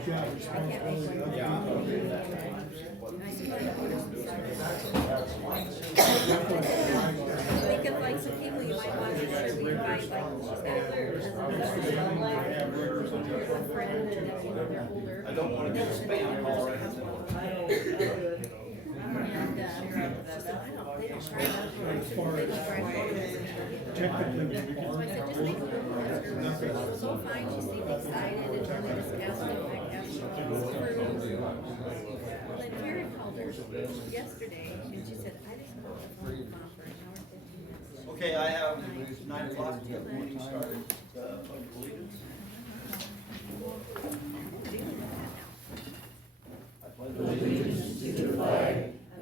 Think of like some people you might want to make sure we invite, like, she's got a friend, and then, you know, they're older. I don't want to get a spam call right now. And, she said, they don't try that. They don't try that. So I said, just make a little bit. She was so fine, she seemed excited, and really just asked them, like, asked them through. Well, then Terry called her yesterday, and she said, I just want the phone call for an hour and 15 minutes. Okay, I have 9 o'clock, the meeting started, pledge of allegiance. I pledge Allegiance to the flag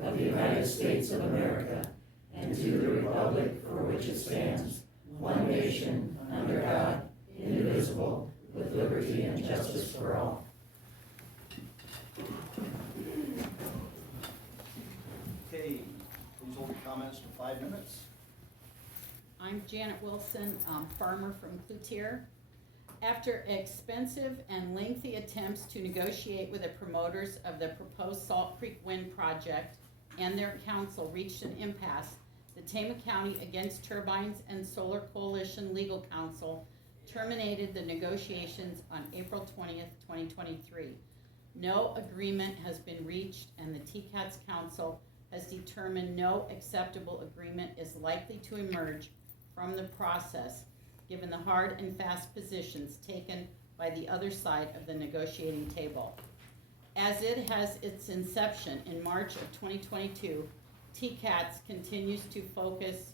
of the United States of America and to the republic for which it stands, one nation, under God, indivisible, with liberty and justice for all. Okay, please hold your comments to 5 minutes. I'm Janet Wilson, farmer from Cloutier. After expensive and lengthy attempts to negotiate with the promoters of the proposed Salt Creek Wind Project and their council reached an impasse, the Tama County Against Turbines and Solar Coalition Legal Counsel terminated the negotiations on April 20th, 2023. No agreement has been reached, and the TCATS Council has determined no acceptable agreement is likely to emerge from the process, given the hard and fast positions taken by the other side of the negotiating table. As it has its inception in March of 2022, TCATS continues to focus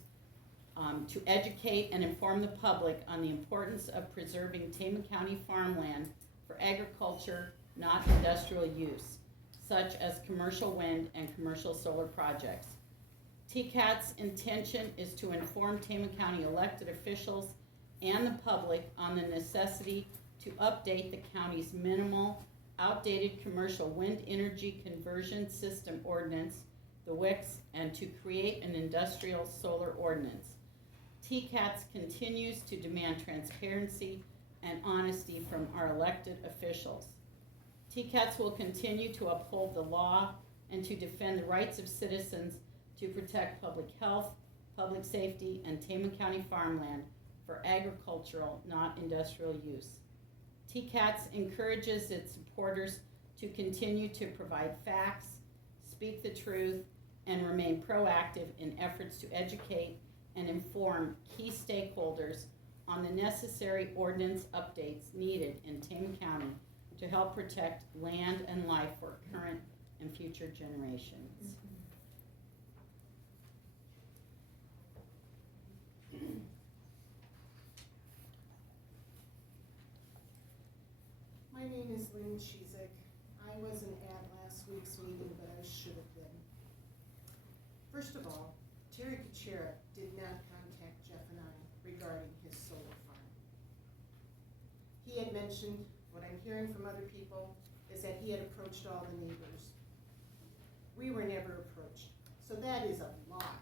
to educate and inform the public on the importance of preserving Tama County farmland for agriculture, not industrial use, such as commercial wind and commercial solar projects. TCAT's intention is to inform Tama County elected officials and the public on the necessity to update the county's minimal, outdated commercial wind energy conversion system ordinance, the WICS, and to create an industrial solar ordinance. TCATS continues to demand transparency and honesty from our elected officials. TCATS will continue to uphold the law and to defend the rights of citizens to protect public health, public safety, and Tama County farmland for agricultural, not industrial use. TCATS encourages its supporters to continue to provide facts, speak the truth, and remain proactive in efforts to educate and inform key stakeholders on the necessary ordinance updates needed in Tama County to help protect land and life for current and future generations. My name is Lynn Cheezick. I wasn't at last week's meeting, but I should have been. First of all, Terry Kuchera did not contact Jeff and I regarding his solar farm. He had mentioned, what I'm hearing from other people, is that he had approached all the neighbors. We were never approached, so that is a lie.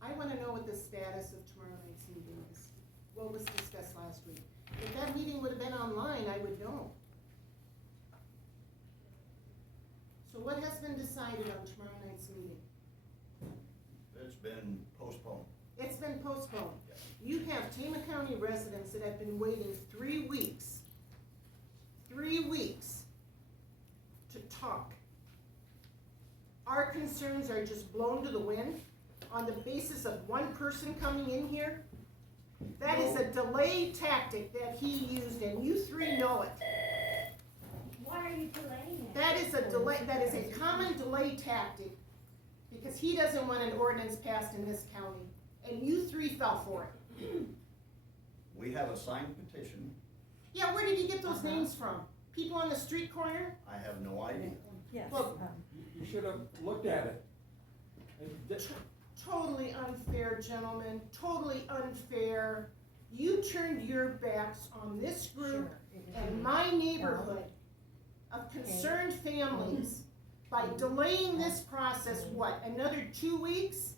I want to know what the status of tomorrow night's meeting is. What was discussed last week? If that meeting would have been online, I would know. So what has been decided on tomorrow night's meeting? It's been postponed. It's been postponed. Yes. You have Tama County residents that have been waiting 3 weeks to talk. Our concerns are just blown to the wind on the basis of one person coming in here. That is a delay tactic that he used, and you three know it. Why are you delaying it? That is a delay, that is a common delay tactic, because he doesn't want an ordinance passed in this county, and you three fell for it. We have a signed petition. Yeah, where did he get those names from? People on the street corner? I have no idea. Yes. Well, You should have looked at it. Totally unfair, gentlemen, totally unfair. You turned your backs on this group and my neighborhood of concerned families by delaying this process, what, another 2 weeks?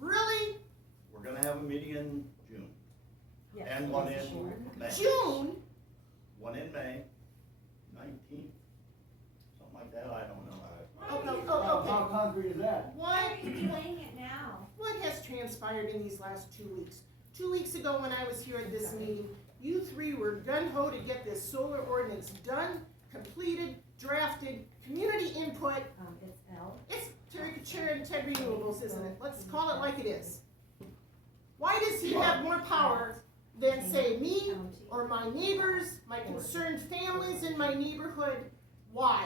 Really? We're gonna have a meeting in June. Yes. And one in May. June? one in May, 19th, something like that, I don't know. Okay. concrete is that? Why are you delaying it now? What has transpired in these last 2 weeks? 2 weeks ago when I was here at this meeting, you three were gung-ho to get this solar ordinance done, completed, drafted, community input. It's L. It's Terry Kuchera and Ted Renewables, isn't it? Let's call it like it is. Why does he have more power than, say, me or my neighbors, my concerned families in my neighborhood? Why?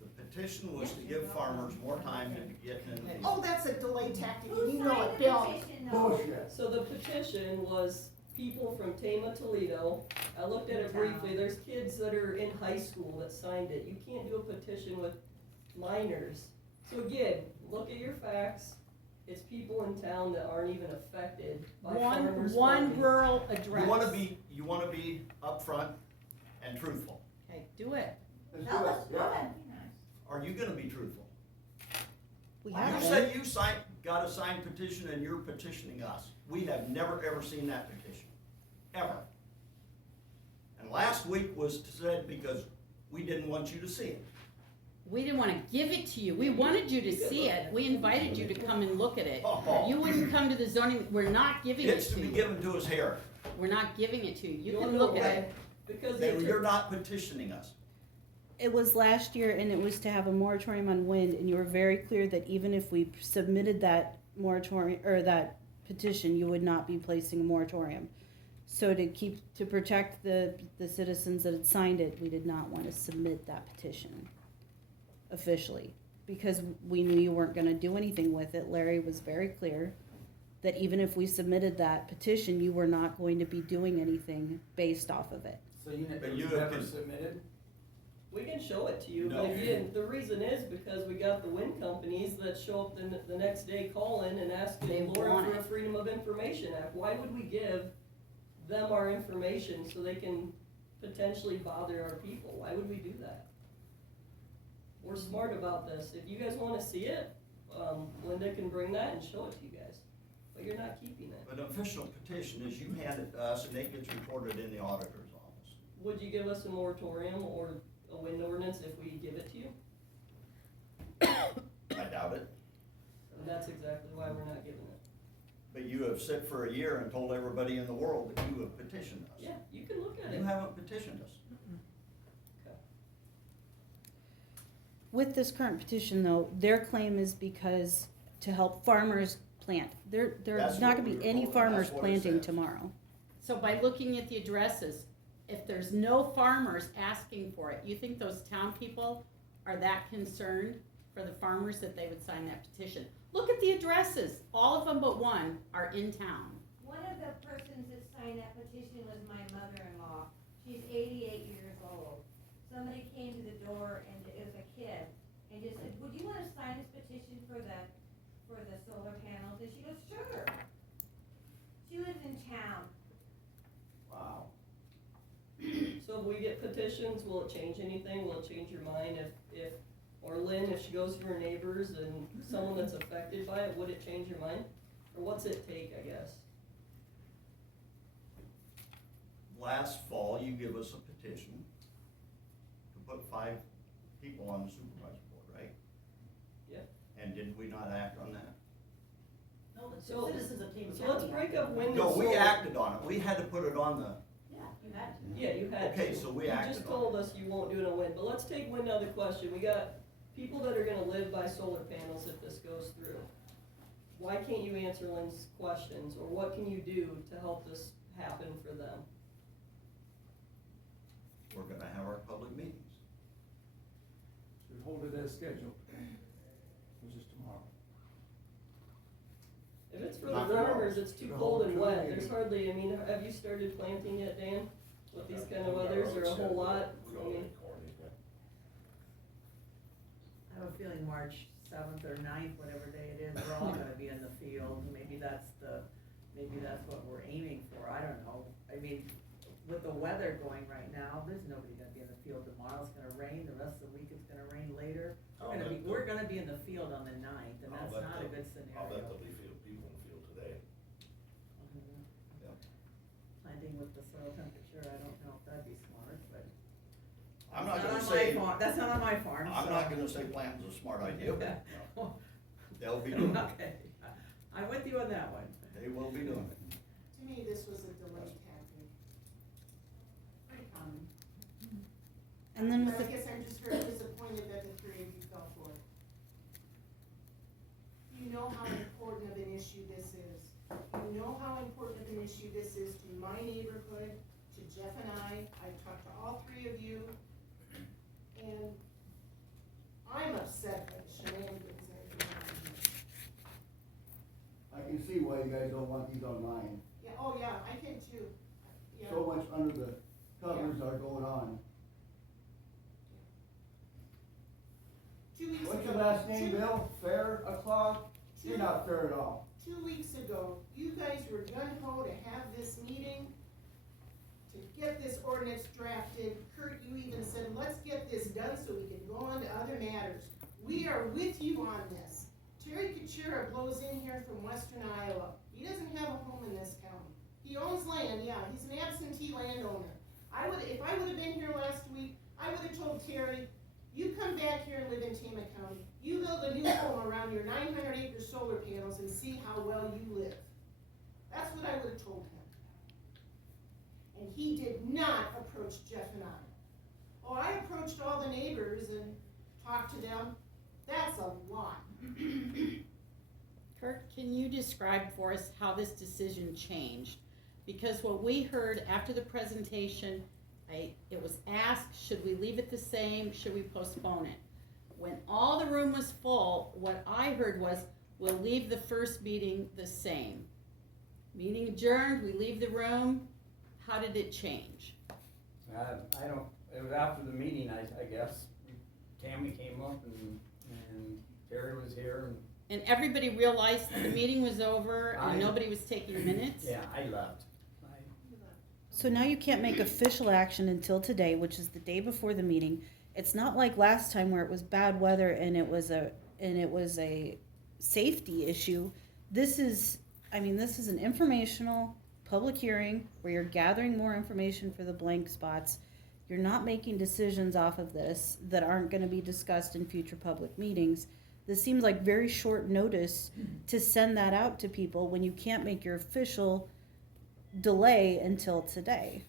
The petition was to give farmers more time to get in. Oh, that's a delay tactic, Who and you know signed it, the Bill. petition though? Bullshit. So the petition was people from Tama, Toledo. I looked at it briefly. There's kids that are in high school that signed it. You can't do a petition with minors. So again, look at your facts. It's people in town that aren't even affected by farmers' One Um, funding. rural address. You wanna be upfront and truthful. Okay, do it. Let's Tell do us, it, go yeah. ahead. Are you gonna be truthful? We You have said you got a signed petition and you're petitioning us. We have never, ever seen that petition, ever. And last week was said because we didn't want you to see it. We didn't wanna give it to you. We wanted you to see it. We invited you to come and look at it. Oh. You wouldn't come to the zoning, we're not giving it It's to to be you. given to us here. We're not giving it to you. You wanna can know look at why? it. Because Then they you're took, not petitioning us. It was last year, and it was to have a moratorium on wind, and you were very clear that even if we submitted that moratorium, or that petition, you would not be placing a moratorium. So to protect the citizens that had signed it, we did not want to submit that petition officially, because we knew you weren't gonna do anything with it. Larry was very clear that even if we submitted that petition, you were not going to be doing anything based off of it. So you But you never can- submitted? we can show it to you, No. but again, the reason is because we got the wind companies that show up the next day calling and They asking Laura want for a it. Freedom of Information Act. Why would we give them our information so they can potentially bother our people? Why would we do that? We're smart about this. If you guys wanna see it, Linda can bring that and show it to you guys, but you're not keeping it. An official petition is you hand it to us and it gets recorded in the auditor's office. Would you give us a moratorium or a wind ordinance if we give it to you? I doubt it. And that's exactly why we're not giving it. But you have sit for a year and told everybody in the world that you have petitioned us. Yeah, you can look at it. You haven't petitioned us. With this current petition, though, their claim is because to help farmers plant. There's That's not what gonna we be were any told, and farmers that's what it planting says. tomorrow. So by looking at the addresses, if there's no farmers asking for it, you think those town people are that concerned for the farmers that they would sign that petition? Look at the addresses. All of them but one are in town. One of the persons that signed that petition was my mother-in-law. She's 88 years old. Somebody came to the door and it was a kid and just said, would you wanna sign this petition for the solar panels? And she goes, sure. She lives in town. Wow. So if we get petitions, will it change anything? Will it change your mind if, or Lynn, if she goes to her neighbors and someone that's affected by it, would it change your mind? Or what's it take, I guess? Last fall, you give us a petition to put 5 people on the supervisor board, right? Yeah. And did we not act on that? No, the So- citizens of Tama So let's County break acted up on it. wind and No, we solar. acted on it. We had to put it on the, Yeah, you had to. Yeah, you had to. Okay, so we You acted just on told it. us you won't do it on wind, but let's take wind out of the question. We got people that are gonna live by solar panels if this goes through. Why can't you answer Lynn's questions, or what can you do to help this happen for them? we're gonna have our public meetings. Should hold it as scheduled, which is tomorrow. If it's for the Not tomorrow. farmers, it's too The cold whole and wet, community. there's hardly, I mean, have you started planting yet, Dan? With these kind of weathers, or a whole lot? I mean, I have a feeling March 7th or 9th, whatever day it is, we're all gonna be in the field, maybe that's what we're aiming for, I don't know. I mean, with the weather going right now, there's nobody gonna be in the field tomorrow, it's gonna rain, the rest of the week it's gonna rain later. We're gonna be in the field on the 9th, and that's not a good scenario. I'll bet there'll be people in the field today. Planting with with the soil temperature, I don't know if that'd be smart, but. I'm not That's gonna on my say, farm. That's not on my farm, I'm so. not gonna say planting's a smart idea, but No. they'll be doing it. Okay, I'm with you on that one. They will be doing it. To me, this was a delay tactic. Pretty common. And then with But I the, guess I'm just very disappointed that the three of you fell for it. You know how important of an issue this is. You know how important of an issue this is to my neighborhood, to Jeff and I've talked to all three of you, and I'm upset by the shenanigans that are going on here. I can see why you guys don't want these online. Yeah, oh yeah, I can too. Yeah. So much under the covers are going on. 2 weeks What's ago. your last name, Bill? Fair, o'clock? You're not fair at all. 2 weeks ago, you guys were gung-ho to have this meeting, to get this ordinance drafted. Kurt, you even said, let's get this done so we can go on to other matters. We are with you on this. Terry Kuchera blows in here from western Iowa. He doesn't have a home in this county. He owns land, yeah, he's an absentee landowner. If I would have been here last week, I would have told Terry, you come back here and live in Tama County. You build a new home around your 900-acre solar panels and see how well you live. That's what I would have told him. And he did not approach Jeff and I. Oh, I approached all the neighbors and talked to them. That's a lot. Kurt, can you describe for us how this decision changed? Because what we heard after the presentation, it was asked, should we leave it the same, should we postpone it? When all the room was full, what I heard was, we'll leave the first meeting the same. Meeting adjourned, we leave the room. How did it change? I don't, it was after the meeting, I guess. Tammy came up and Terry was here And everybody realized that the meeting was over and I- nobody was taking minutes? yeah, I left. so now you can't make official action until today, which is the day before the meeting. It's not like last time where it was bad weather and it was a safety issue. This is an informational public hearing where you're gathering more information for the blank spots. You're not making decisions off of this that aren't going to be discussed in future public meetings. This seems like very short notice to send that out to people when you can't make your official delay until today.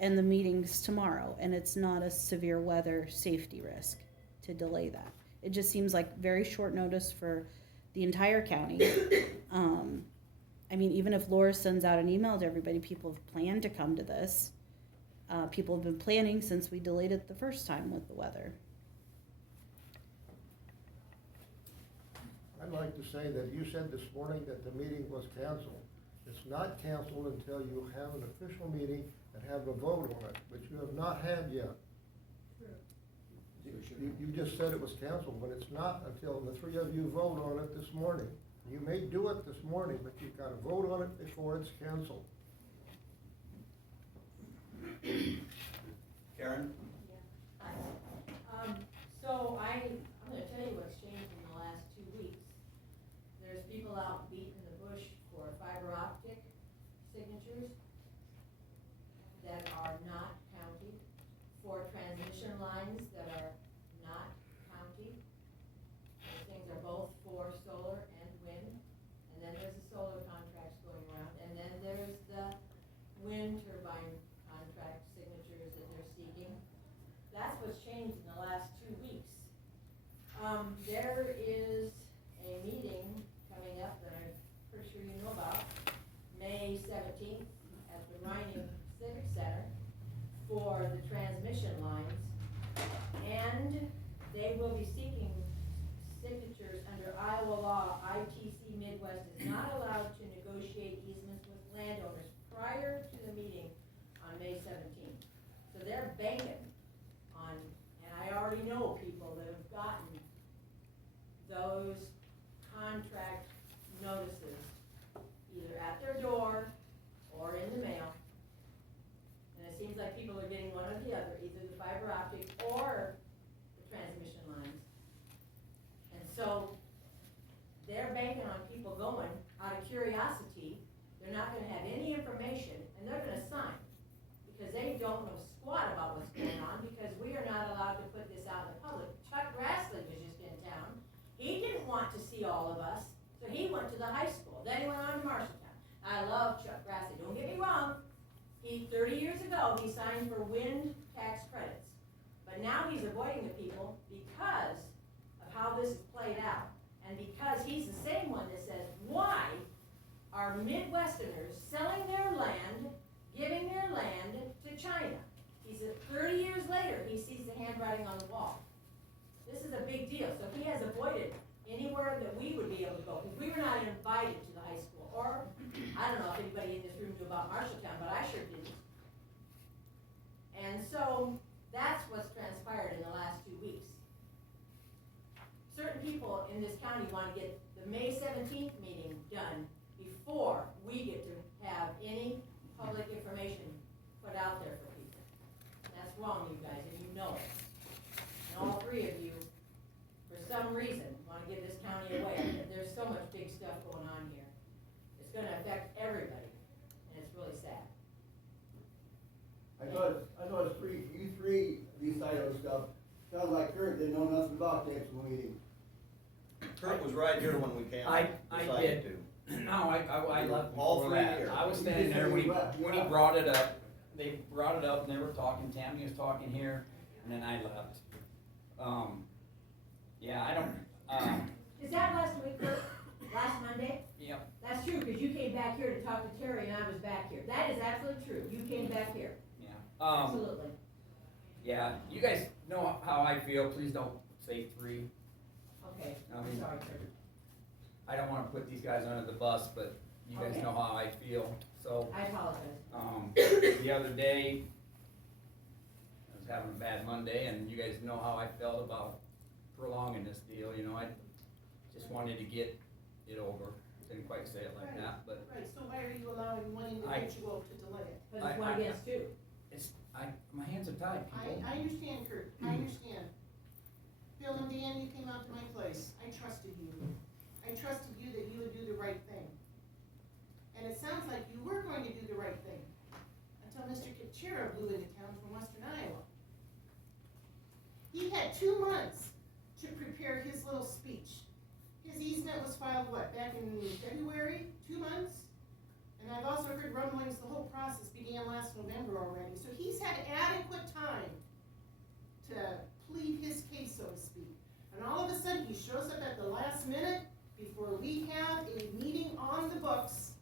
And the meeting's tomorrow, and it's not a severe weather safety risk to delay that. It just seems like very short notice for the entire county. Even if Laura sends out an email to everybody, people have planned to come to this. People have been planning since we delayed it the first time with the weather. I'd like to say that you said this morning that the meeting was canceled. It's not canceled until you have an official meeting and have a vote on it, which you have not had yet. You just said it was canceled, but it's not until the three of you vote on it this morning. You may do it this morning, but you've got to vote on it before it's canceled. Karen? So I'm gonna tell you what's changed in the last 2 weeks. There's people out beating the bush for fiber optic signatures that are not county, for transmission lines that are not county. Those things are both for solar and wind, and then there's the solar contracts going around, and then there's the wind turbine contract signatures that they're seeking. That's what's changed in the last 2 weeks. There is a meeting coming up that I'm pretty sure you know about, May 17th at the Mining Civic Center for the transmission lines. And they will be seeking signatures under Iowa law. ITC Midwest is not allowed to negotiate easements with landowners prior to the meeting on May 17th. So they're banking on, and I already know people that have gotten those contract notices either at their door or in the mail. And it seems like people are getting one or the other, either the fiber optic or the transmission lines. And so they're banking on people going out of curiosity. They're not gonna have any information and they're gonna sign. 30 years ago, he signed for wind tax credits. But now he's avoiding the people because of how this is played out. And because he's the same one that says, why are Midwesterners selling their land, giving their land to China? He said 30 years later, he sees the handwriting on the wall. This is a big deal. So he has avoided anywhere that we would be able to go, because we were not invited to the high school. Or, I don't know if anybody in this room knew about Marshalltown, but I sure didn't. And so, that's what's transpired in the last 2 weeks. Certain people in this county want to get the May 17th meeting done before we get to have any public information put out there for people. That's wrong, you guys, and you know it. And all three of you, for some reason, want to give this county away. There's so much big stuff going on here. It's going to affect everybody, and it's really sad. I thought you three decided on stuff. Sounds like Kurt didn't know nothing about the actual meeting. Kurt was right here when we came. I decided did. to. No, I left All before three that. here. I was standing there when he brought it up. They brought it up and they were talking, Tammy was talking here, and then I left. Yeah, I don't, Is that last week, Kurt? Last Monday? yep. That's true, because you came back here to talk to Terry and I was back here. That is absolutely true. You came back here. Yeah. Absolutely. Yeah, you guys know how I feel, please don't say three. Okay, I I'm mean, sorry, Kurt. I don't wanna put these guys under the bus, but you guys Okay. know how I feel, so. I apologize. The other day, I was having a bad Monday, and you guys know how I felt about prolonging this deal, you know, I just wanted to get it over. Didn't quite say it like that, but Right, so why are you allowing one individual to delay it? Because it's one against two. my hands are tied, people. I understand, Kurt, I understand. Bill and Dan, you came out to my place, I trusted you. I trusted you that you would do the right thing. And it sounds like you were going to do the right thing, until Mr. Kitchera blew into town from Western Iowa. He had 2 months to prepare his little speech. His easement was filed, what, back in February, 2 months? And I've also heard rumblings the whole process began last November already. So he's had adequate time to plead his case, so to speak. And all of a sudden, he shows up at the last minute before we have a meeting on the books.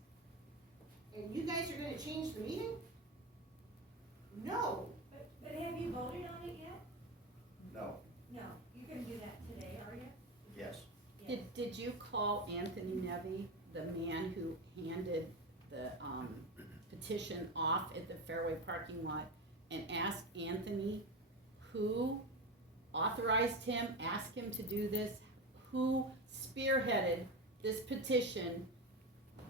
And you guys are gonna change the meeting? No. But have you voted on it yet? No, No, you're gonna do that today, are you? yes. Did you call Anthony Nevy, the man who handed the, petition off at the Fairway parking lot, and ask Anthony who authorized him, asked him to do this, who spearheaded this petition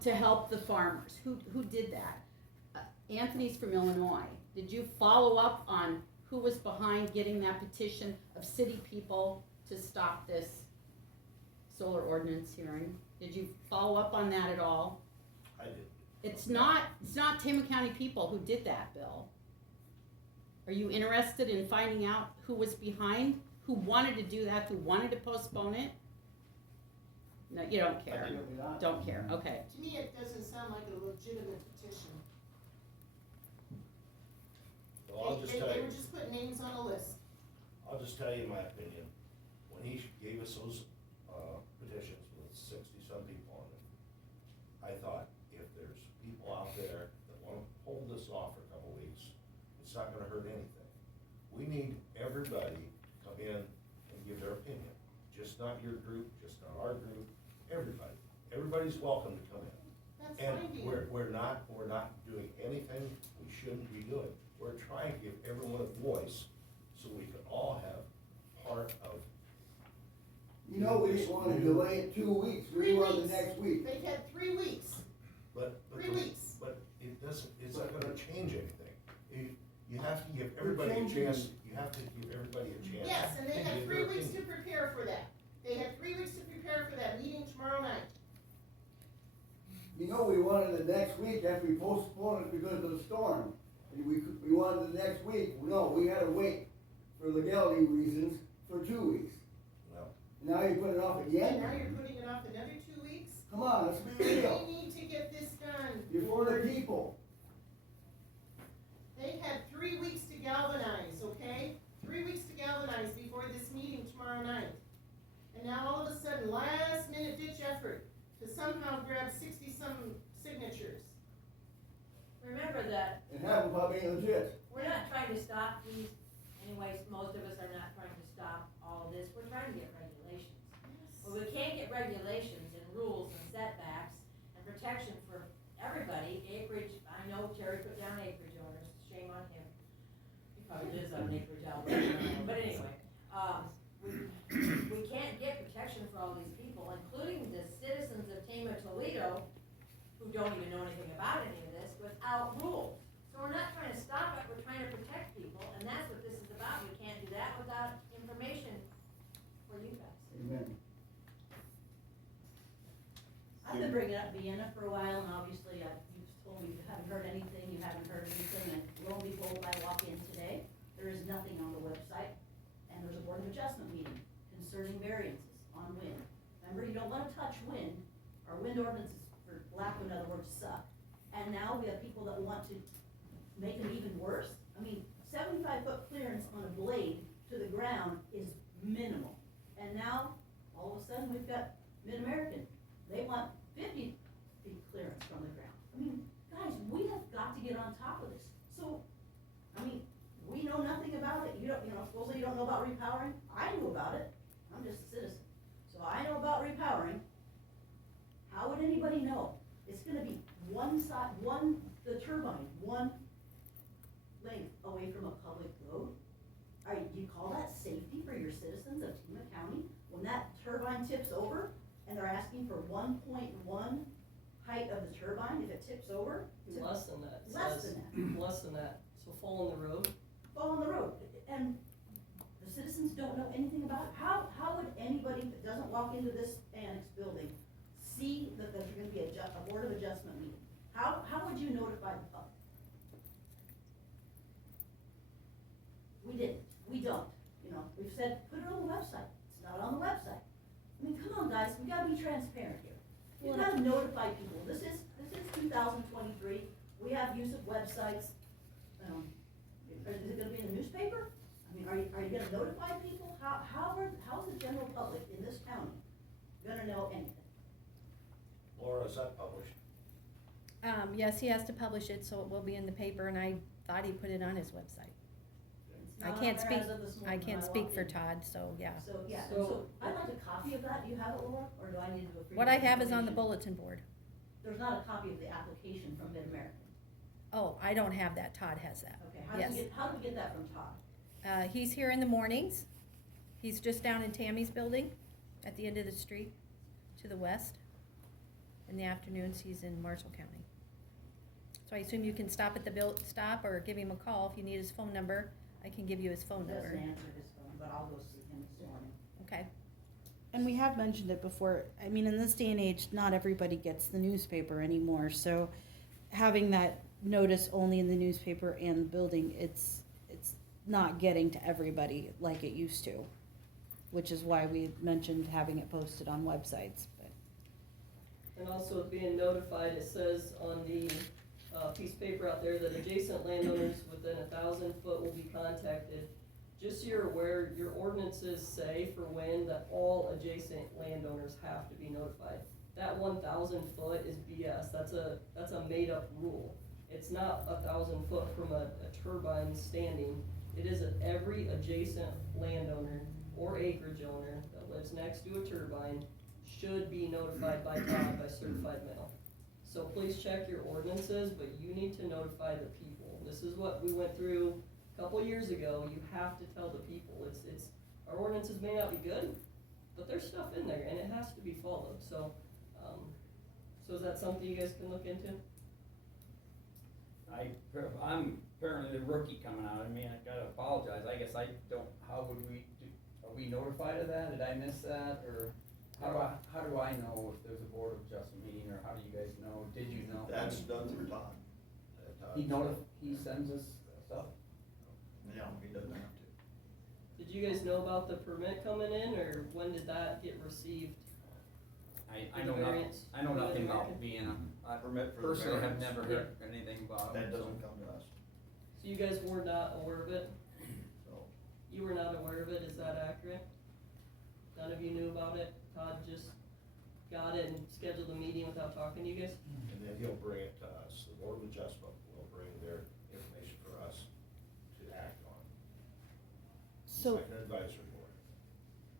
to help the farmers? Who did that? Anthony's from Illinois. Did you follow up on who was behind getting that petition of city people to stop this solar ordinance hearing? Did you follow up on that at all? I did. It's not Tama County people who did that, Bill. Are you interested in finding out who was behind, who wanted to do that, who wanted to postpone it? No, you don't care. Absolutely not. Don't care, okay. To me, it doesn't sound like a legitimate petition. Well, I'll just They tell you, were just putting names on a list. I'll just tell you my opinion. When he gave us those, petitions with 60-some people on them, I thought, if there's people out there that wanna hold this off for a couple weeks, it's not gonna hurt anything. We need everybody to come in and give their opinion, just not your group, just not our group, everybody. Everybody's welcome to come in. That's And fine, Dan. we're not doing anything we shouldn't be doing. We're trying to give everyone a voice so we can all have part of. You know, we just wanna delay it 2 weeks, we want the next week. They've had 3 weeks. But 3 weeks. But it doesn't, it's not gonna change anything. You have to give everybody a changing. chance, you have to give everybody a chance. Yes, and they to had give 3 their weeks to opinion. prepare for that. They had 3 weeks to prepare for that meeting tomorrow night. You know, we wanted the next week after we postponed it because of the storm. And we wanted the next week, no, we had to wait for legality reasons for 2 weeks. Well, Now you're putting it off And again? now you're putting it off another 2 weeks? Come on, let's be We real. need to get this done. You're for the people. galvanize, okay? 3 weeks to galvanize before this meeting tomorrow night. And now all of a sudden, last minute ditch effort to somehow grab 60-some signatures. Remember that And half of them ain't legit. we're not trying to stop these, anyways, most of us are not trying to stop all of this, we're trying to get regulations. Well, we can't get regulations and rules and setbacks and protection for everybody, acreage, I know Terry put down acreage owners, shame on him. He probably lives on an acreage out there, but anyway, we can't get protection for all these people, including the citizens of Tama, Toledo, who don't even know anything about any of this, without rules. So we're not trying to stop it, we're trying to protect people, and that's what this is about. We can't do that without information for you guys. Amen. I've been bringing up Vienna for a while, and obviously, you've told me you haven't heard anything, and lo and behold, I walk in today, there is nothing on the website, and there's a Board of Adjustment meeting concerning variances on wind. Remember, you don't wanna touch wind, our wind ordinances, for lack of another word, suck. And now we have people that want to make them even worse. I mean, 75-foot clearance on a blade to the ground is minimal. And now, all of a sudden, we've got Mid-American, they want 50 feet clearance from the ground. I mean, guys, we have got to get on top of this. So, I mean, we know nothing about it. You don't, supposedly you don't know about repowering. I knew about it. I'm just a citizen. So I know about repowering. How would anybody know? It's gonna be one side, the turbine, one length away from a public road. Do you call that safety for your citizens of Tama County? When that turbine tips over and they're asking for 1.1 height of the turbine, if it tips over? Less than that. it Less says. than that. Less than that, so fall in the road. Fall on the road, and the citizens don't know anything about it. How would anybody that doesn't walk into this annex building see that there's gonna be a Board of Adjustment meeting? How would you notify the public? We don't, we've said, put it on the website, it's not on the website. I mean, come on, guys, we gotta be transparent here. We gotta notify people, this is 2023, we have use of websites, is it gonna be in the newspaper? I mean, are you gonna notify people? How's the general public in this county gonna know anything? Laura, is that published? Yes, he has to publish it, so it will be in the paper, and I thought he put it on his website. It's I not can't there speak, as of this I morning can't when speak walked for in. Todd, so, yeah. So, yeah, So- I'd like a copy of that, do you have it, Laura, or do I need to do a free? What I have is on the information? bulletin board. There's not a copy of the application from Mid-American. Oh, I don't have that, Todd has that. Okay, Yes. how do we get that from Todd? He's here in the mornings, he's just down in Tammy's building, at the end of the street, to the west. In the afternoons, he's in Marshall County. So I assume you can stop at the stop or give him a call if you need his phone number. I can give you his phone He doesn't number. answer his phone, but I'll go see him this morning. Okay. And we have mentioned it before, I mean, in this day and age, not everybody gets the newspaper anymore, so having that notice only in the newspaper and the building, it's not getting to everybody like it used to, which is why we mentioned having it posted on websites, but. And also being notified, it says on the, piece of paper out there that adjacent landowners within 1,000 foot will be contacted. Just so you're aware, your ordinances say for wind that all adjacent landowners have to be notified. That 1,000 foot is BS, that's a made up rule. It's not 1,000 foot from a turbine standing. It is that every adjacent landowner or acreage owner that lives next to a turbine should be notified by Todd by certified mail. So please check your ordinances, but you need to notify the people. This is what we went through a couple years ago. You have to tell the people. Our ordinances may not be good, but there's stuff in there and it has to be followed. So, so is that something you guys can look into? I'm apparently the rookie coming out, I mean, I gotta apologize, I guess I don't, how would we, are we notified of that, did I miss that, or how do I know if there's a Board of Adjustment meeting, or how do you guys know, did you know? That's done through Todd. He sends us stuff? Yeah, he doesn't have to. Did you guys know about the permit coming in, or when did that get received? I know nothing, I know nothing about being a Permit for the personally have variance. never heard anything about it. That doesn't come to us. So So you guys were not aware of it? So, You were not aware of it, is that accurate? None of you knew about it? Todd just got it and scheduled a meeting without talking to you guys? And then he'll bring it to us, the Board of Adjustment will bring their information for us to act on. So, Like an advisory board.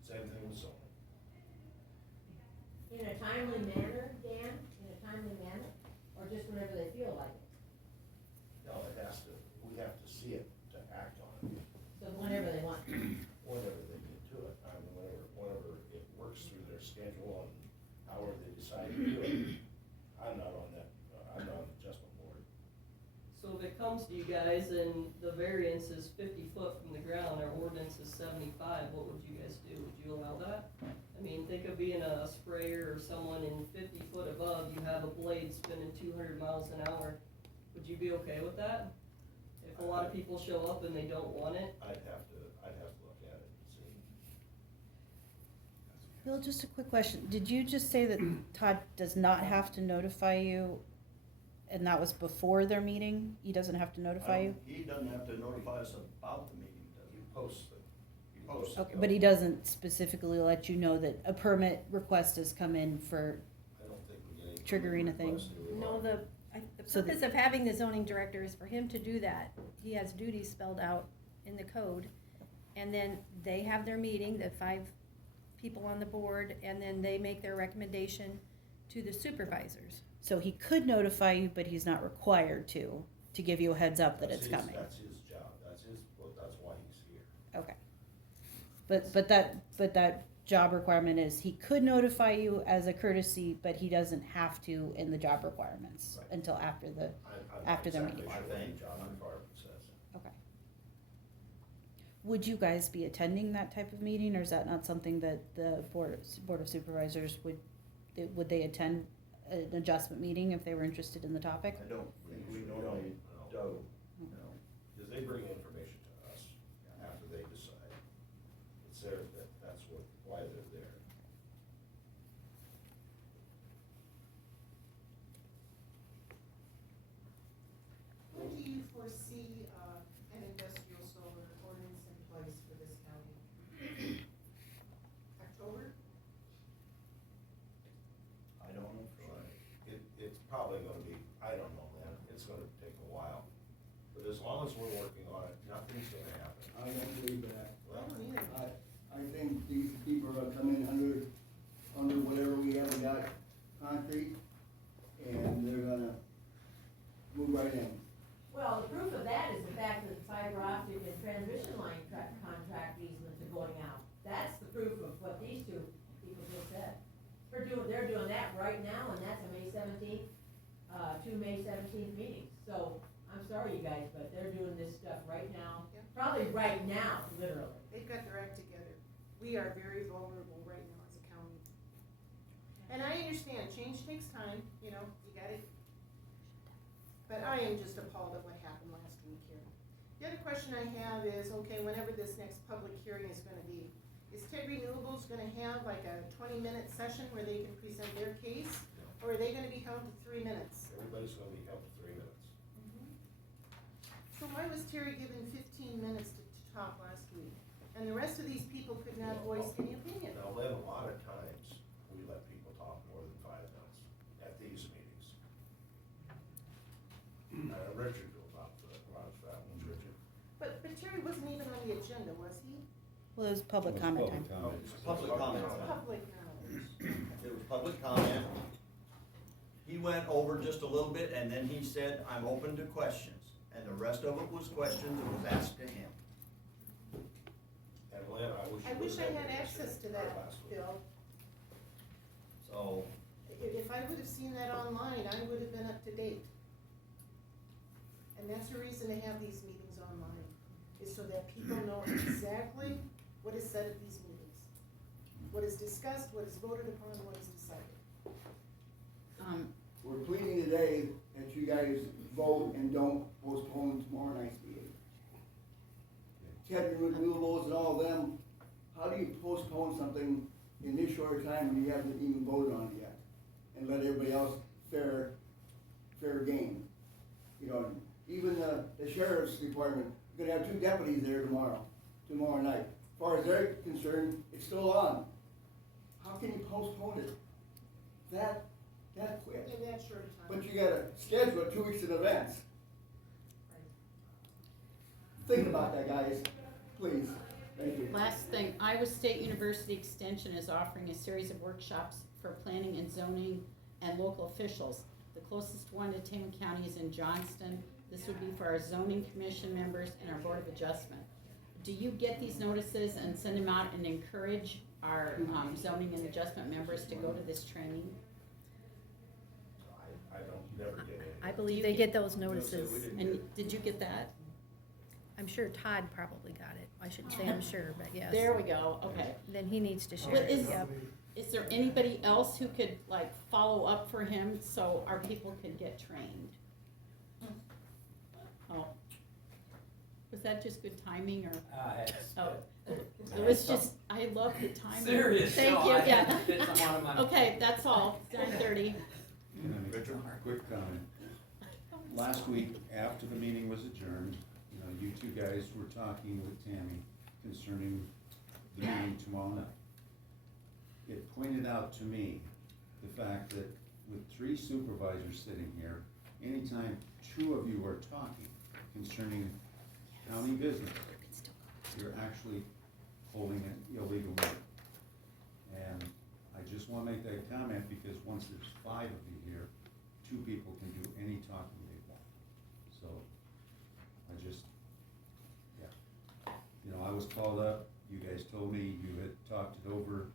Same thing with zoning. In a timely manner, Dan, in a timely manner, or just whenever they feel like it? No, it has to, we have to see it to act on it, So whenever they want. whenever they get to it. I mean, whenever it works through their schedule and however they decide to do it. I'm not on that, I'm not on the adjustment board. So if it comes to you guys and the variance is 50 foot from the ground, our ordinance is 75, what would you guys do? Would you allow that? I mean, think of being a sprayer or someone in 50 foot above, you have a blade spinning 200 miles an hour. Would you be okay with that? If a lot of people show up and they don't want it? I'd have to look at it and see. Bill, just a quick question. Did you just say that Todd does not have to notify you, and that was before their meeting? He doesn't have to notify you? He doesn't have to notify us about the meeting, does He he? posts it. He posts Okay, it. but he doesn't specifically let you know that a permit request has come in for, I don't think we get any. triggering a thing. requests, do we, No, Laura? the So the- purpose of having the zoning director is for him to do that. He has duties spelled out in the code. And then they have their meeting, the 5 people on the board, and then they make their recommendation to the supervisors. so he could notify you, but he's not required to give you a heads up that it's coming. That's his job, that's why he's here. Okay. But that job requirement is, he could notify you as a courtesy, but he doesn't have to in the job requirements Right. until after the, I'm After their exactly meeting. sure what the job requirement says. okay. Would you guys be attending that type of meeting, or is that not something that the Board of Supervisors would they attend an adjustment meeting if they were interested in the topic? I don't think we normally do, no. Because they bring information to us after they decide. It's there, that's why they're there. When do you foresee, an industrial solar ordinance in place for this county? October? I don't know for sure. It's probably gonna be, I don't know, man, it's gonna take a while. But as long as we're working on it, nothing's gonna happen. I don't believe that. I don't either. I think these people are gonna come in under whatever we haven't got concrete, and they're gonna move right in. Well, the proof of that is the fact that fiber optic and transmission line contract easements are going out. That's the proof of what these two people just said. They're doing that right now, and that's a May 17th, 2 May 17th meetings. So, I'm sorry you guys, but they're doing this stuff right now, Yeah. probably right now, literally. They've got their act together. We are very vulnerable right now as a county. And I understand, change takes time, you gotta, but I am just appalled at what happened last week here. The other question I have is, okay, whenever this next public hearing is gonna be, is Ted Renewables gonna have like a 20-minute session where they can present their case? Or are they gonna be held to 3 minutes? Everybody's gonna be held to 3 minutes. So why was Terry given 15 minutes to talk last week? And the rest of these people could not voice any opinion? Now, then, a lot of times, we let people talk more than 5 minutes at these meetings. Richard will talk for a lot of that one, Richard. But Terry wasn't even on the agenda, was he? Well, it was public comment time. Oh, it was public comment time. Public knowledge. It was public comment. He went over just a little bit, and then he said, I'm open to questions. And the rest of it was questions that was asked to him. And Lynn, I wish I had access to that, Bill. So, If I would have seen that online, I would have been up to date. And that's the reason to have these meetings online, is so that people know exactly what is said at these meetings. What is discussed, what is voted upon, what is decided. We're pleading today that you guys vote and don't postpone tomorrow night's meeting. Ted Renewables and all of them, how do you postpone something in this short time when you haven't even voted on it yet? And let everybody else fair game? even the sheriff's department, we're gonna have 2 deputies there tomorrow night. As far as they're concerned, it's still on. How can you postpone it that quick? In that short of time. But you gotta schedule it 2 weeks in advance. Think about that, guys, please. Thank you. Last thing, Iowa State University Extension is offering a series of workshops for planning and zoning and local officials. The closest one to Tama County is in Johnston. This would be for our zoning commission members and our board of adjustment. Do you get these notices and send them out and encourage our zoning and adjustment members to go to this training? I don't, never get any. I believe they get those No, notices. we didn't. And did you get that? I'm sure Todd probably got it. I shouldn't say I'm sure, but yes. There we go, okay. Then he needs to share But it, yep. is there anybody else who could like follow up for him so our people could get trained? Oh, was that just good timing or? Oh, it was just, I love the timing. Serious, Thank no, you, I had yeah. to fit some out of my- Okay, that's all, 9:30. Richard? Quick comment. Last week, after the meeting was adjourned, you 2 guys were talking with Tammy concerning the meeting tomorrow night. It pointed out to me the fact that with 3 supervisors sitting here, anytime 2 of you are talking concerning county business, you're actually holding an illegal meeting. And I just wanna make that comment because once there's 5 of you here, 2 people can do any talking they want. So, I just, I was called up, you guys told me you had talked it over,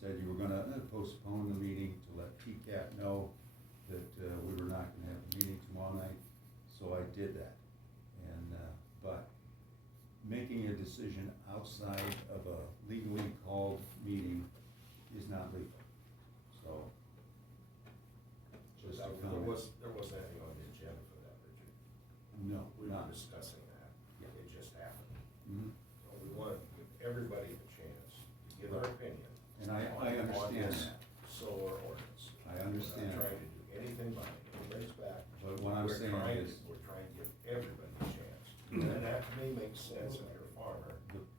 said you were gonna postpone the meeting to let PCAT know that we were not gonna have a meeting tomorrow night, so I did that. And, but making a decision outside of a legally called meeting is not legal, so. Just a There comment. wasn't anything on the agenda for that, Richard. No, We were not. discussing that. Yeah. It just happened. Mhm. So we wanted to give everybody a chance to give their opinion. And I on understand this that. solar ordinance. I understand. We're not trying to do anything by anybody's back. But what I'm saying is- We're trying to give everybody a chance. And that to me makes sense if you're a farmer.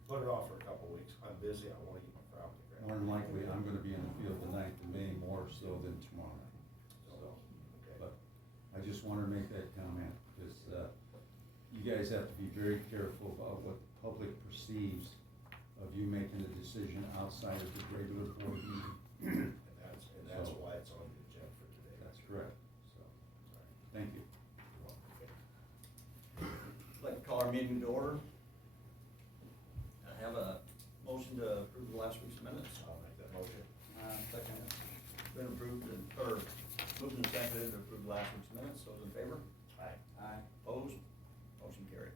Put it off for a couple weeks. I'm busy, I wanna get my crop to ground. More than likely, I'm gonna be in the field tonight, maybe more so than tomorrow night. So, Okay. but I just wanna make that comment, because, you guys have to be very careful about what the public perceives of you making a decision outside of the regular board meeting. And that's So- why it's on the agenda for today. That's correct, so, thank you. I'd like to call our meeting to order. I have a motion to approve the last week's minutes. I'll make that motion. Second. Been approved or moved and seconded to approve last week's minutes. Those in favor? Aye. Aye. Opposed? Motion carried.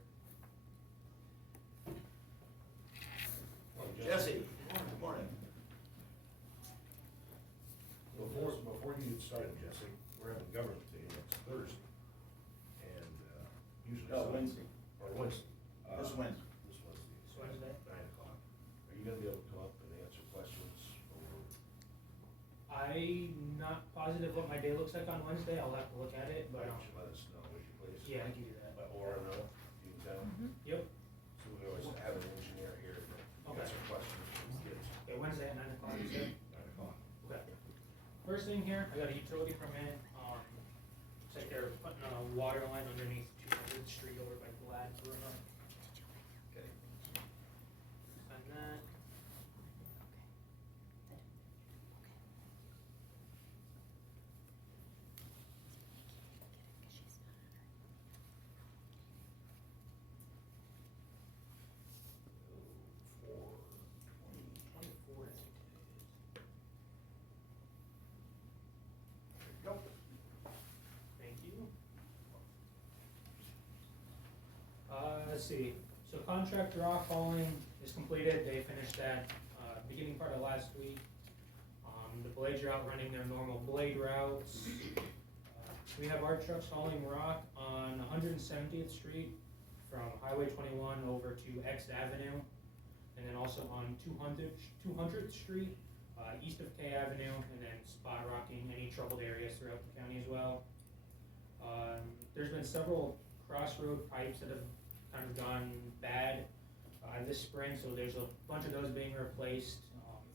Jesse, good morning. Before you get started, Jesse, we're having government day next Thursday. And, usually. Wednesday. Or Wednesday. This Wednesday. This Wednesday. 9:00. Are you gonna be able to come up and answer questions over? I'm not positive what my day looks like on Wednesday, I'll have to look at it, but, Why don't you let us know, would you please? yeah, I can do that. Or no, you can tell. Yep, So we always have an engineer here to Okay. answer questions from the kids. okay, Wednesday at 9:00, you said? 9:00. Okay. First thing here, I got a utility permit, looks like they're putting a water line underneath 200th Street over by Gladbrook. Okay. Sign that. For 24, I think it is. Go. Thank you. Let's see, so contract rock hauling is completed, they finished that, beginning part of last week. The blades are out running their normal blade routes. We have our trucks hauling rock on 170th Street from Highway 21 over to X Avenue. And then also on 200th Street, east of K Avenue, and then spot rocking any troubled areas throughout the county as well. There's been several crossroad pipes that have kind of gone bad this spring, so there's a bunch of those being replaced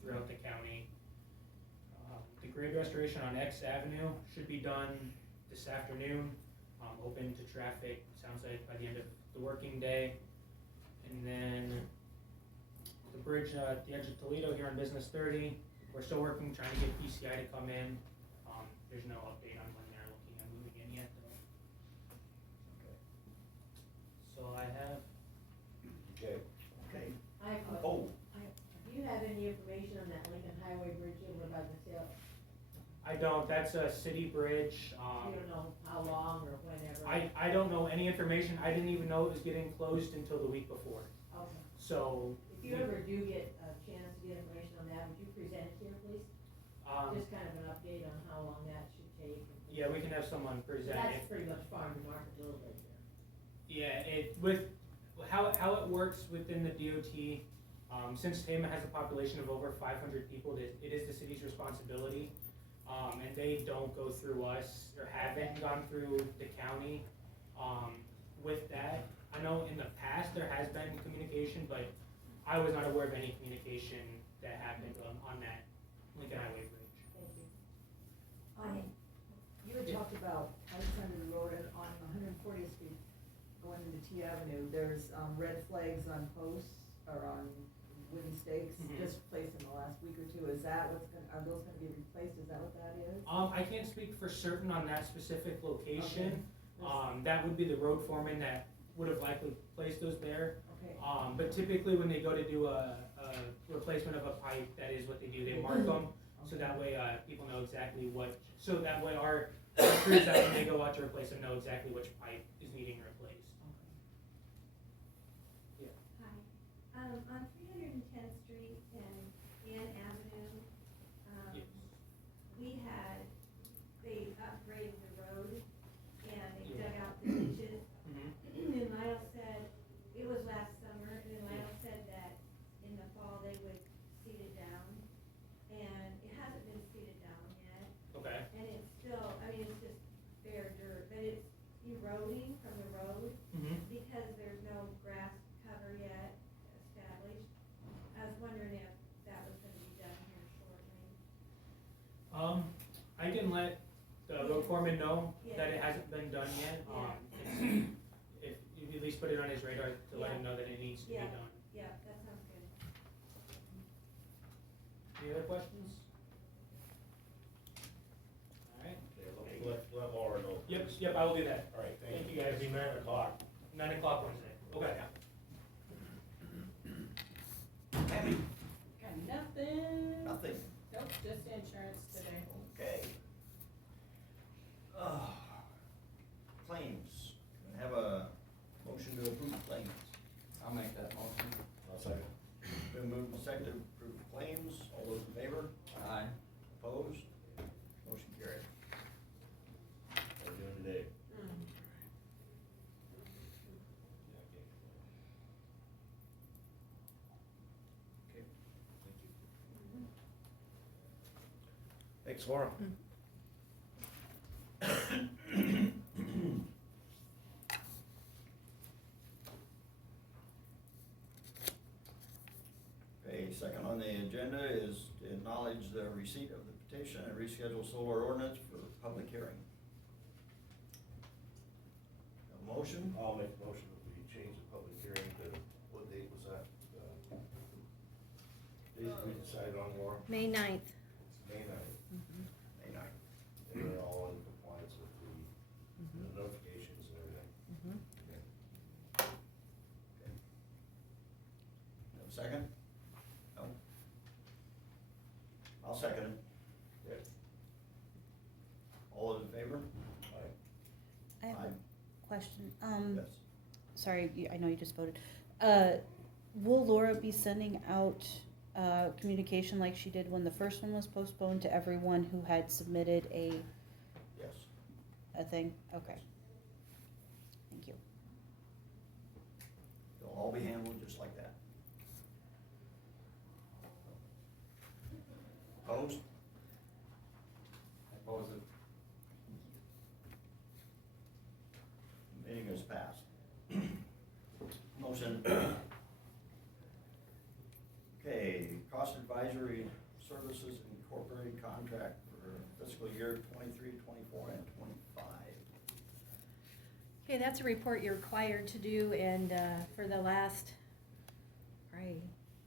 throughout the county. The grade restoration on X Avenue should be done this afternoon, open to traffic, sounds like by the end of the working day. And then the bridge at the edge of Toledo here on Business 30, we're still working, trying to get PCI to come in. There's no update on when they're looking at moving in yet though. So I have. Okay. Okay. I have a- Oh, Do you have any information on that Lincoln Highway Bridge over by the hill? I don't, that's a city bridge. You don't know how long or whenever? I don't know any information. I didn't even know it was getting closed until the week before. Okay. So. If you ever do get a chance to get information on that, would you present it here, please? Just kind of an update on how long that should take. Yeah, we can have someone present it. That's pretty much farm to market a little bit here. Yeah, with how it works within the DOT, since Tama has a population of over 500 people, it is the city's responsibility. And they don't go through us, or haven't gone through the county. With that, I know in the past there has been communication, but I was not aware of any communication that happened on that Lincoln Highway Bridge. Thank you. You had talked about Alexander Road and on 140th Street going into T Avenue, there's, red flags on posts or on wooden stakes, Mhm. just placed in the last week or two. Is that are those gonna be replaced? Is that what that is? I can't speak for certain on that specific location. Okay. That would be the road foreman that would have likely placed those there. Okay. But typically when they go to do a replacement of a pipe, that is what they do, they mark them, so that way, people know exactly so that way our crews that when they go out to replace them know exactly which pipe is needing replaced. Hi, on 310th Street and Ann Avenue, Yes. they upgraded the road and they dug out the ditches. Mhm. And Lyle said, it was last summer, and Lyle said that in the fall they would seed it down. And it hasn't been seeded down yet, Okay. and it's still, it's just bare dirt, but it's eroding from the road Mhm. because there's no grass cover yet established. I was wondering if that was gonna be done here shortly. I can let the road foreman know that it Yeah. hasn't been done yet. Yeah. If you at least put it on his radar to let him know that it needs to be Yeah. done. Yeah, that sounds good. Any other questions? Alright. Okay, let Laura know. Yep, I will do that. All right, Thank you guys. It'll be 9 o'clock. 9 o'clock Wednesday. Okay. Got nothing. nothing. Nope, just insurance today. Okay. Claims. Can I have a motion to approve claims? I'll make that motion. I'll second. Been moved and seconded to approve claims. All those in favor? Aye. Opposed? Motion carried. What are we doing today? Okay, thank you. Thanks, Laura. Okay, second on the agenda is to acknowledge the receipt of the petition and reschedule solar ordinance for public hearing. A motion? I'll make a motion that we change the public hearing to, what date was that? Date we decided on, Laura? May 9th. May 9th. May 9th. And they're all in compliance with the notifications and everything. Okay. Okay. Have a second? No? I'll second it. Okay. All those in favor? Aye. I have Aye. a question. Yes. Sorry, I know you just voted. Will Laura be sending out communication like she did when the first one was postponed to everyone who had submitted Yes. a thing? Okay. Thank you. They'll all be handled just like that. Opposed? Oppose it. Meeting is passed. fiscal year 23, 24, and 25. Okay, that's a report you're required to do, and for the last, probably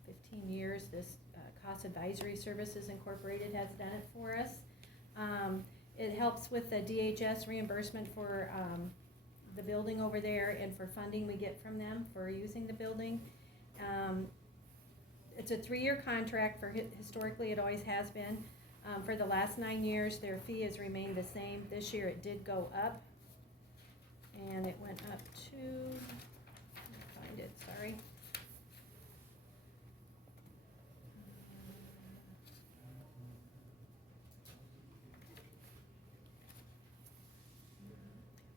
15 years, this Cost Advisory Services Incorporated has done it for us. It helps with the DHS reimbursement for the building over there and for funding we get from them for using the building. It's a 3-year contract for, historically it always has been. For the last 9 years, their fee has remained the same. This year it did go up, and it went up to, let me find it, sorry.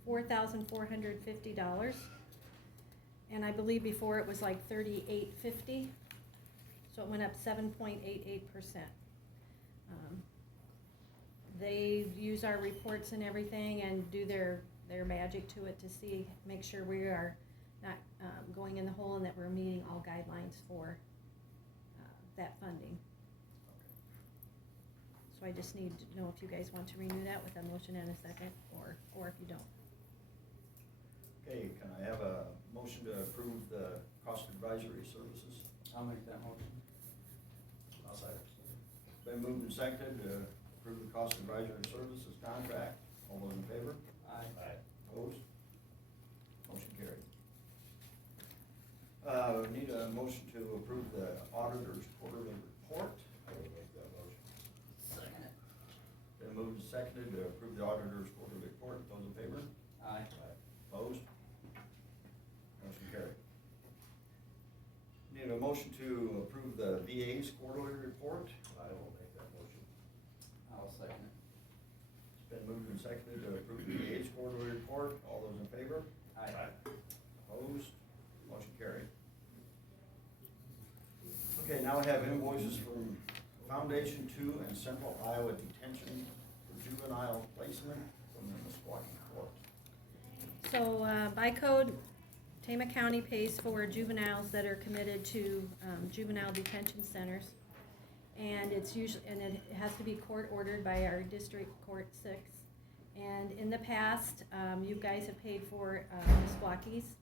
$4,450, and I believe before it was like $3,850, so it went up 7.88%. They use our reports and everything and do their magic to it to see, make sure we are not going in the hole and that we're meeting all guidelines for that funding. So I just need to know if you guys want to renew that with a motion and a second, or if you don't. Okay, can I have a motion to approve the Cost Advisory Services? I'll make that motion. I'll second. Been moved and seconded to approve the Cost Advisory Services contract. All those in favor? Aye. Opposed? Motion carried. Need a motion to approve the Auditor's quarterly report. I would make that motion. Second it. Been moved and seconded to approve the Auditor's quarterly report. Those in favor? Aye. Opposed? Motion carried. Need a motion to approve the VA's quarterly report. I will make that motion. I'll second it. It's been moved and seconded to approve the VA's quarterly report. All those in favor? Aye. Opposed? Motion carried. Okay, now we have invoices from Foundation 2 and Central Iowa Detention for juvenile placement from the Meskwaki Court. So by code, Tama County pays for juveniles that are committed to juvenile detention centers. And it's usually, and it has to be court ordered by our District Court 6. And in the past, you guys have paid for Meskwaki's.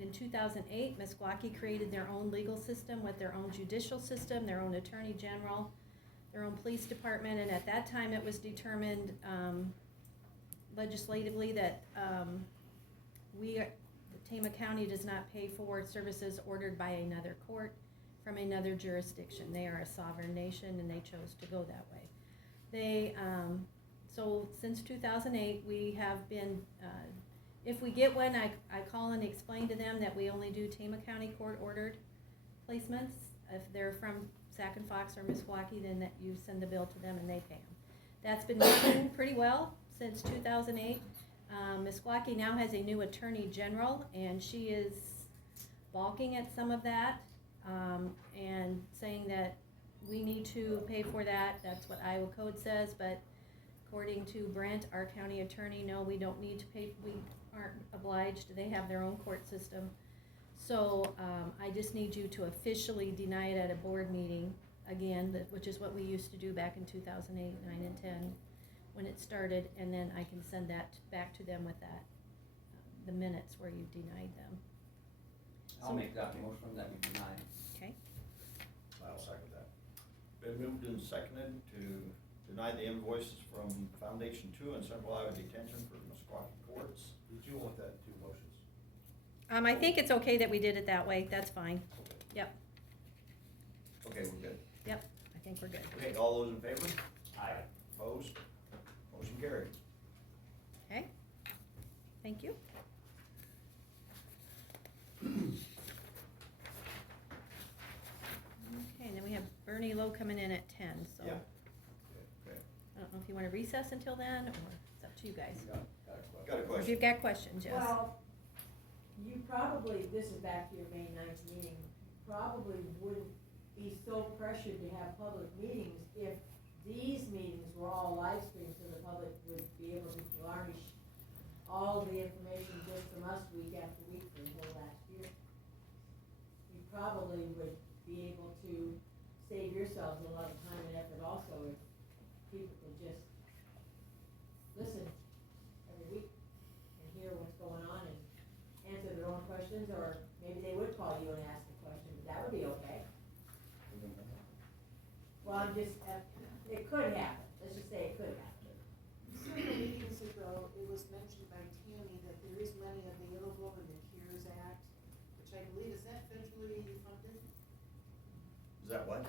In 2008, Meskwaki created their own legal system with their own judicial system, their own attorney general, their own police department, and at that time it was determined legislatively that Tama County does not pay for services ordered by another court from another jurisdiction. They are a sovereign nation and they chose to go that way. So since 2008, we have been, if we get one, I call and explain to them that we only do Tama County court-ordered placements. If they're from Sac and Fox or Meskwaki, then that you send the bill to them and they pay them. That's been working pretty well since 2008. Meskwaki now has a new attorney general, and she is balking at some of that and saying that we need to pay for that. That's what Iowa code says, but according to Brent, our county attorney, no, we don't need to pay. We aren't obliged. They have their own court system. So I just need you to officially deny it at a board meeting again, which is what we used to do back in 2008, 9, and 10 when it started, and then I can send that back to them with that, the minutes where you denied them. I'll make that motion that we deny. Okay. I'll second that. Been moved and seconded to deny the invoices from Foundation 2 and Central Iowa Detention for Meskwaki courts. Did you want that in 2 motions? I think it's okay that we did it that way. That's fine. Yep. Okay, we're good. Yep. I think we're good. Okay, all those in favor? Aye. Opposed? Motion carried. Okay. Thank you. Okay, and then we have Bernie Lowe coming in at 10, so. Yeah. Okay. I don't know if you want to recess until then, or it's up to you guys. Got a If question? you've got questions, yes. Well, you probably, this is back to your May 9th meeting, probably wouldn't be so pressured to have public meetings if these meetings were all live streamed, so the public would be able to garnish all the information just from us week after week for the whole last year. You probably would be able to save yourselves a lot of time and effort also if people could just maybe they would call you and ask the question, but that would be okay. Well, I'm just, it could happen, let's just say it could happen. Several meetings ago, it was mentioned by Tammy that there is money available in the CARES Act, which I believe, is that federally funded? Is that what?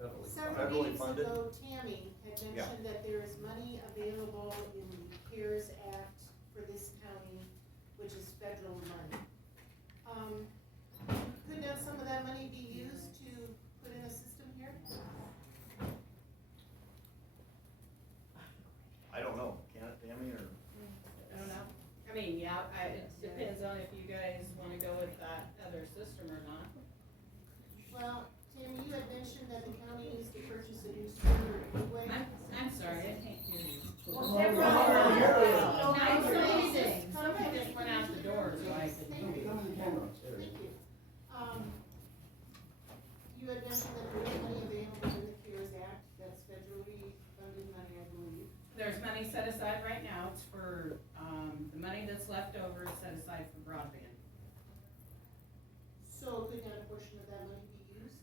Several Federally meetings funded? ago, Tammy had Yeah. mentioned that there is money available in the CARES Act for this county, which is federal money. Could not some of that money be used to put in a system here? I don't know, can it, Tammy, or? I don't know. I mean, yeah, it depends on if you guys wanna go with that other system or not. Well, Tammy, you had mentioned that the county needs to purchase a new server anyway. I'm sorry, I can't hear you. Well, I'm amazing. Somebody just went out the door, so I could Thank hear you. you. Thank you. You had mentioned that there is money available in the CARES Act, that's federally funded money, I believe. There's money set aside right now, it's for, the money that's left over is set aside for broadband. So could not a portion of that money be used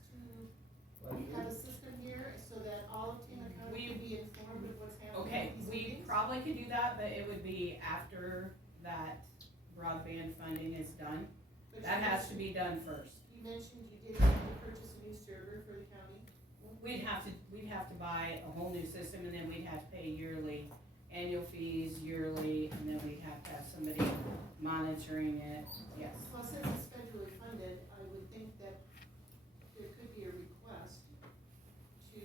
to have a system here so that all of Tama County can be informed of what's happening Okay, with these we meetings? probably could do that, but it would be after that broadband funding is done. But That you has to mentioned- be done first. You mentioned you did have to purchase a new server for the county. We'd have to buy a whole new system, and then we'd have to pay yearly, annual fees yearly, and then we'd have to have somebody monitoring it, yes. Well, since it's federally funded, I would think that there could be a request to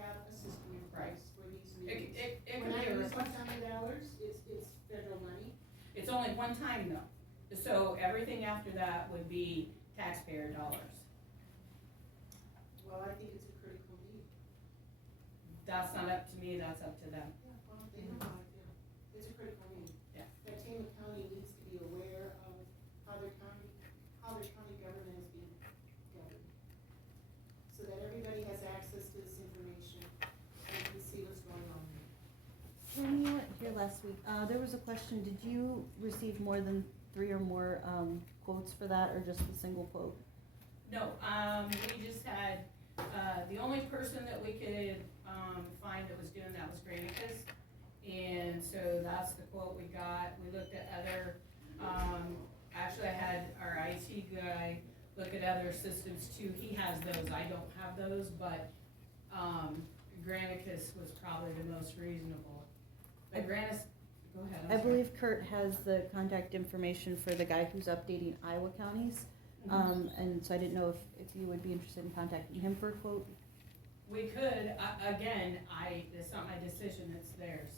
have a system in place for these meetings. It When could I be a use request. $100, it's federal money. It's only one time though, so everything after that would be taxpayer dollars. Well, I think it's a critical need. That's not up to me, that's up to them. Yeah, well, they know how I feel. It's a critical need. Yeah. That Tama County needs to be aware of how their county government is being governed. So that everybody has access to this information and can see what's going on. Tammy, you weren't here last week. There was a question, did you receive more than 3 or more quotes for that, or just the single quote? No, we just had, the only person that we could, find that was doing that was Granicus. And so that's the quote we got. We looked at other, actually I had our IT guy look at other systems too. He has those, I don't have those, but, Granicus was probably the most reasonable. But Granicus, go ahead, I'm I sorry. believe Kurt has the contact information for the guy who's updating Iowa counties. And so I didn't know if you would be interested in contacting him for a quote. We could, again, it's not my decision, it's theirs.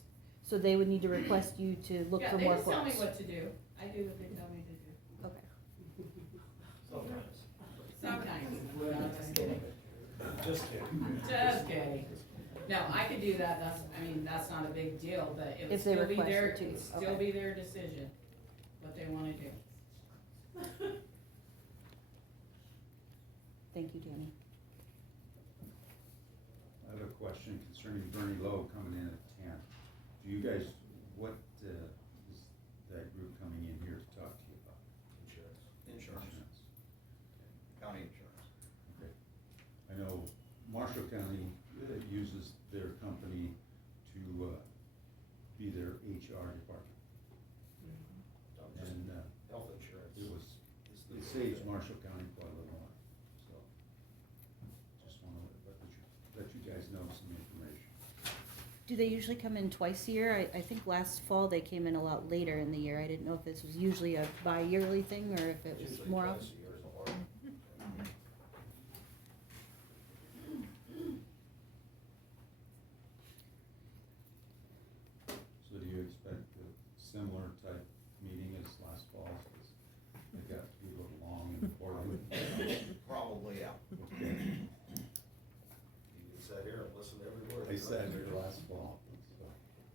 So they would need to request you to look for more Yeah, they just tell me quotes. what to do. I do what they tell me to do. Okay. Sometimes. Sometimes. No, just kidding. Just kidding. Just kidding. No, I could do that, that's not a big deal, but it would If they still be request their, it to you, it'd still okay. be their decision, what they wanna do. Thank you, Tammy. I have a question concerning Bernie Lowe coming in at 10. Do you guys, what is that group coming in here to talk to you about? Insurance, county insurance. Okay. I know Marshall County uses their company to be their HR department. And Health insurance. it saves Marshall County quite a little more, so. Just wanna let you guys know some information. Do they usually come in twice a year? I think last fall they came in a lot later in the year. I didn't know if this was usually a bi-yearly thing or if it was Usually more twice often. a year is a lot. So do you expect a similar type meeting as last fall's, cause they got to be a little long and boring? Probably, yeah. Okay. You can sit here and listen to every word. They said it last fall, so.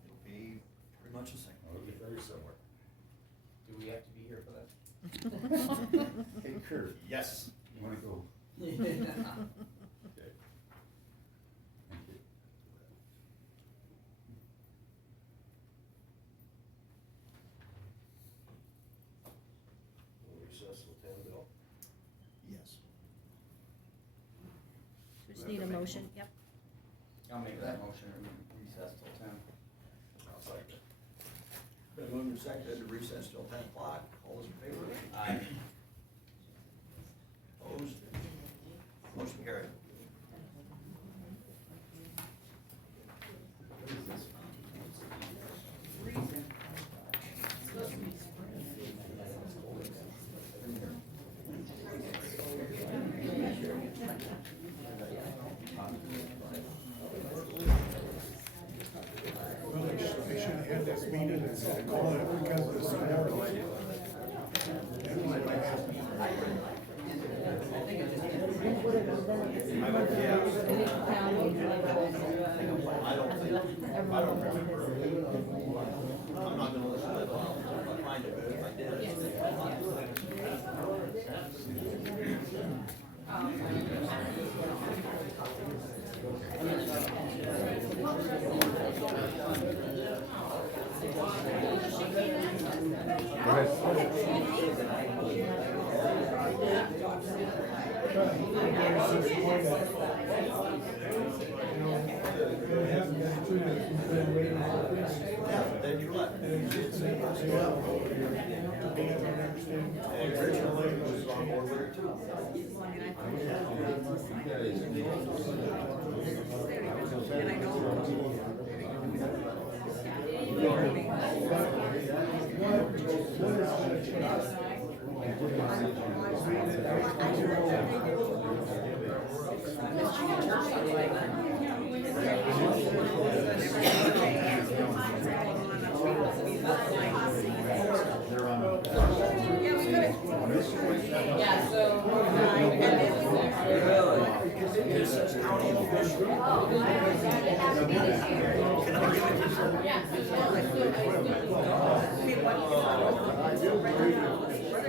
It'll be pretty much the same. It'll be very similar. Do we have to be here for that? Hey Kurt, Yes. you wanna go? Okay. Thank you. We'll recess till 10 till. Just need a motion, yep. I'll make that motion and recess till 10. I'll second it. Been moved and seconded to recess till 10 o'clock. All those in favor? Aye. Opposed? Motion carried. They should have had this meeting instead of calling it because of the snow. I don't remember. I'm not gonna listen to it. I'll find it, but if I did. Yeah, then you let. And Richard Lake was on board with it too. This is county official. I do agree.